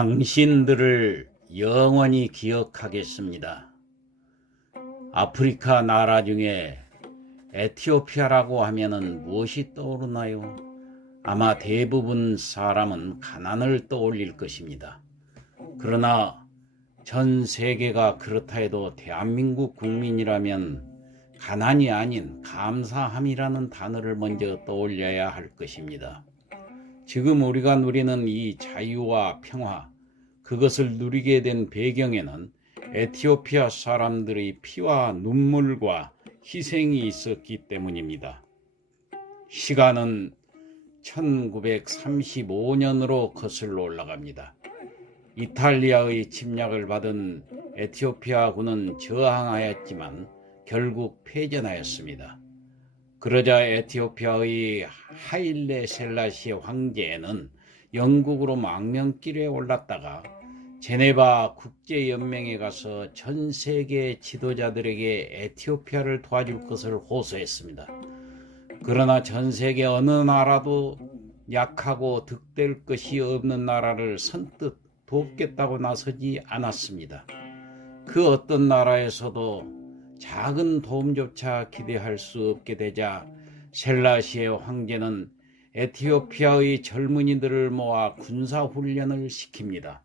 당신들을 영원히 기억하겠습니다. 아프리카 나라 중에 에티오피아라고 하면은 무엇이 떠오르나요? 아마 대부분 사람은 가난을 떠올릴 것입니다. 그러나 전 세계가 그렇다 해도 대한민국 국민이라면 가난이 아닌 감사함이라는 단어를 먼저 떠올려야 할 것입니다. 지금 우리가 누리는 이 자유와 평화, 그것을 누리게 된 배경에는 에티오피아 사람들의 피와 눈물과 희생이 있었기 때문입니다. 시간은 1935년으로 거슬러 올라갑니다. 이탈리아의 침략을 받은 에티오피아군은 저항하였지만 결국 패전하였습니다. 그러자 에티오피아의 하일레 셀라시에 황제는 영국으로 망명길에 올랐다가 제네바 국제연맹에 가서 전 세계 지도자들에게 에티오피아를 도와줄 것을 호소했습니다. 그러나 전 세계 어느 나라도 약하고 득될 것이 없는 나라를 선뜻 돕겠다고 나서지 않았습니다. 그 어떤 나라에서도 작은 도움조차 기대할 수 없게 되자 셀라시에 황제는 에티오피아의 젊은이들을 모아 군사훈련을 시킵니다.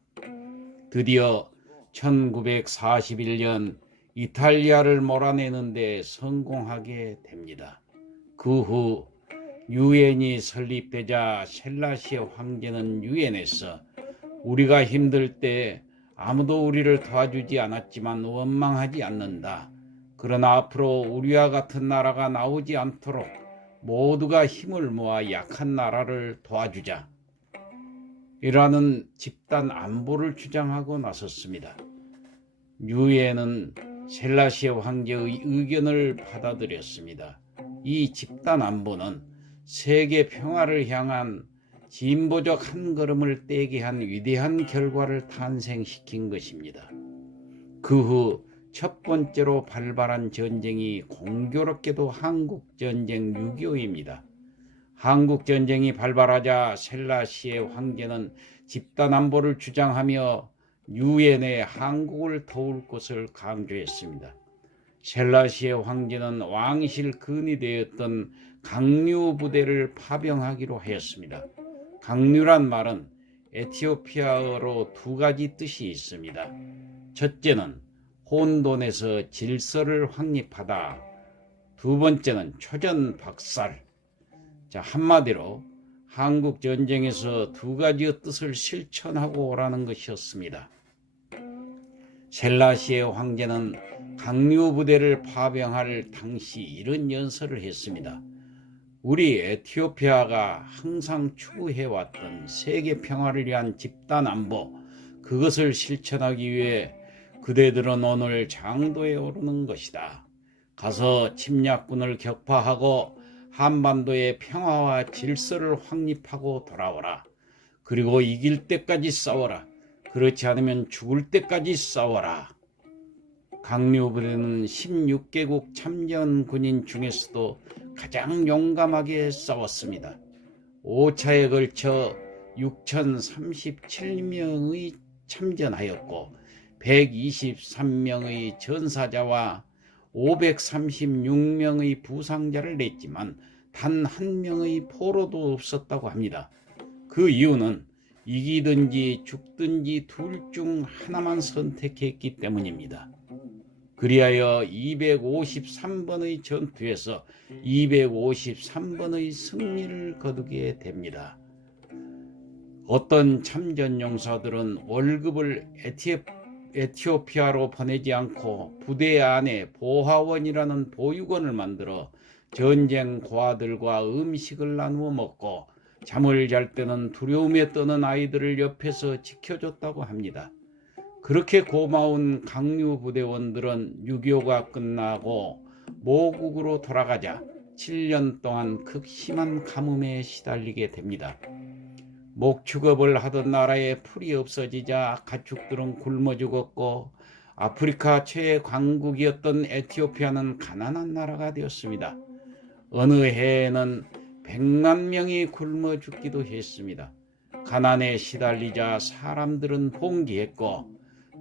드디어 1941년 이탈리아를 몰아내는 데 성공하게 됩니다. 그 후 유엔이 설립되자 셀라시에 황제는 유엔에서 우리가 힘들 때 아무도 우리를 도와주지 않았지만 원망하지 않는다. 그러나 앞으로 우리와 같은 나라가 나오지 않도록 모두가 힘을 모아 약한 나라를 도와주자. 이라는 집단 안보를 주장하고 나섰습니다. 유엔은 셀라시에 황제의 의견을 받아들였습니다. 이 집단 안보는 세계 평화를 향한 진보적 한 걸음을 떼게 한 위대한 결과를 탄생시킨 것입니다. 그 후 첫 번째로 발발한 전쟁이 공교롭게도 한국전쟁 6.25입니다. 한국전쟁이 발발하자 셀라시에 황제는 집단안보를 주장하며 유엔에 한국을 도울 것을 강조했습니다. 셀라시에 황제는 왕실 근이 되었던 강류 부대를 파병하기로 하였습니다. 강류란 말은 에티오피아어로 두 가지 뜻이 있습니다. 첫째는 혼돈에서 질서를 확립하다. 두 번째는 초전박살. 한마디로 한국 전쟁에서 두 가지의 뜻을 실천하고 오라는 것이었습니다. 셀라시에 황제는 강류 부대를 파병할 당시 이런 연설을 했습니다. 우리 에티오피아가 항상 추구해왔던 세계 평화를 위한 집단 안보, 그것을 실천하기 위해 그대들은 오늘 장도에 오르는 것이다. 가서 침략군을 격파하고 한반도의 평화와 질서를 확립하고 돌아오라. 그리고 이길 때까지 싸워라. 그렇지 않으면 죽을 때까지 싸워라. 강류부대는 16개국 참전 군인 중에서도 가장 용감하게 싸웠습니다. 5차에 걸쳐 6,037명의 참전하였고 123명의 전사자와 536명의 부상자를 냈지만 단 한 명의 포로도 없었다고 합니다. 그 이유는 이기든지 죽든지 둘 중 하나만 선택했기 때문입니다. 그리하여 253번의 전투에서 253번의 승리를 거두게 됩니다. 어떤 참전 용사들은 월급을 에티오피아로 보내지 않고 부대 안에 보하원이라는 보육원을 만들어 전쟁 고아들과 음식을 나누어 먹고 잠을 잘 때는 두려움에 떠는 아이들을 옆에서 지켜줬다고 합니다. 그렇게 고마운 강류 부대원들은 6.25가 끝나고 모국으로 돌아가자 7년 동안 극심한 가뭄에 시달리게 됩니다. 목축업을 하던 나라에 풀이 없어지자 가축들은 굶어 죽었고 아프리카 최강국이었던 에티오피아는 가난한 나라가 되었습니다. 어느 해에는 100만 명이 굶어 죽기도 했습니다. 가난에 시달리자 사람들은 봉기했고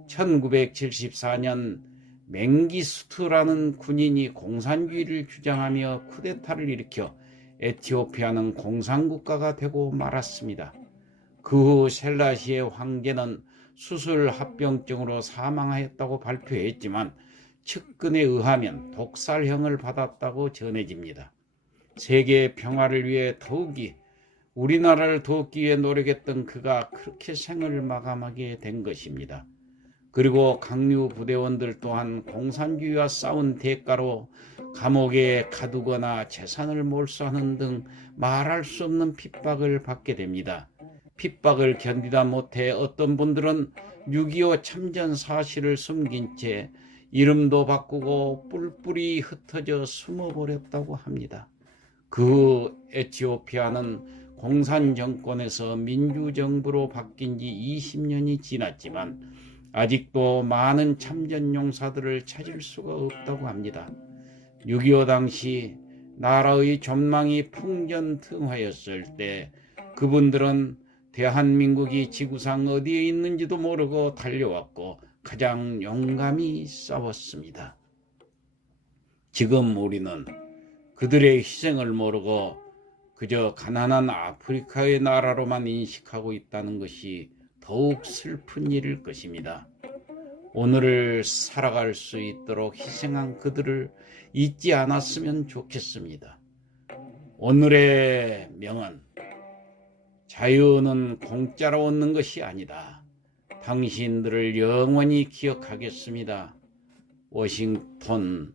1974년 맹기스투라는 군인이 공산주의를 주장하며 쿠데타를 일으켜 에티오피아는 공산국가가 되고 말았습니다. 그 후 셀라시의 황제는 수술 합병증으로 사망하였다고 발표했지만 측근에 의하면 독살형을 받았다고 전해집니다. 세계 평화를 위해 우리나라를 돕기 위해 노력했던 그가 그렇게 생을 마감하게 된 것입니다. 그리고 강류 부대원들 또한 공산주의와 싸운 대가로 감옥에 가두거나 재산을 몰수하는 등 말할 수 없는 핍박을 받게 됩니다. 핍박을 견디다 못해 어떤 분들은 6.25 참전 사실을 숨긴 채 이름도 바꾸고 뿔뿔이 흩어져 숨어버렸다고 합니다. 그 후 에티오피아는 공산 정권에서 민주정부로 바뀐 지 20년이 지났지만 아직도 많은 참전용사들을 찾을 수가 없다고 합니다. 6.25 당시 나라의 전망이 풍전등화였을 때 그분들은 대한민국이 지구상 어디에 있는지도 모르고 달려왔고 가장 용감히 싸웠습니다. 지금 우리는 그들의 희생을 모르고 그저 가난한 아프리카의 나라로만 인식하고 있다는 것이 더욱 슬픈 일일 것입니다. 오늘을 살아갈 수 있도록 희생한 그들을 잊지 않았으면 좋겠습니다. 오늘의 명언, 자유는 공짜로 얻는 것이 아니다. 당신들을 영원히 기억하겠습니다. 워싱턴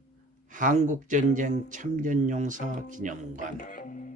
한국전쟁 참전용사 기념관.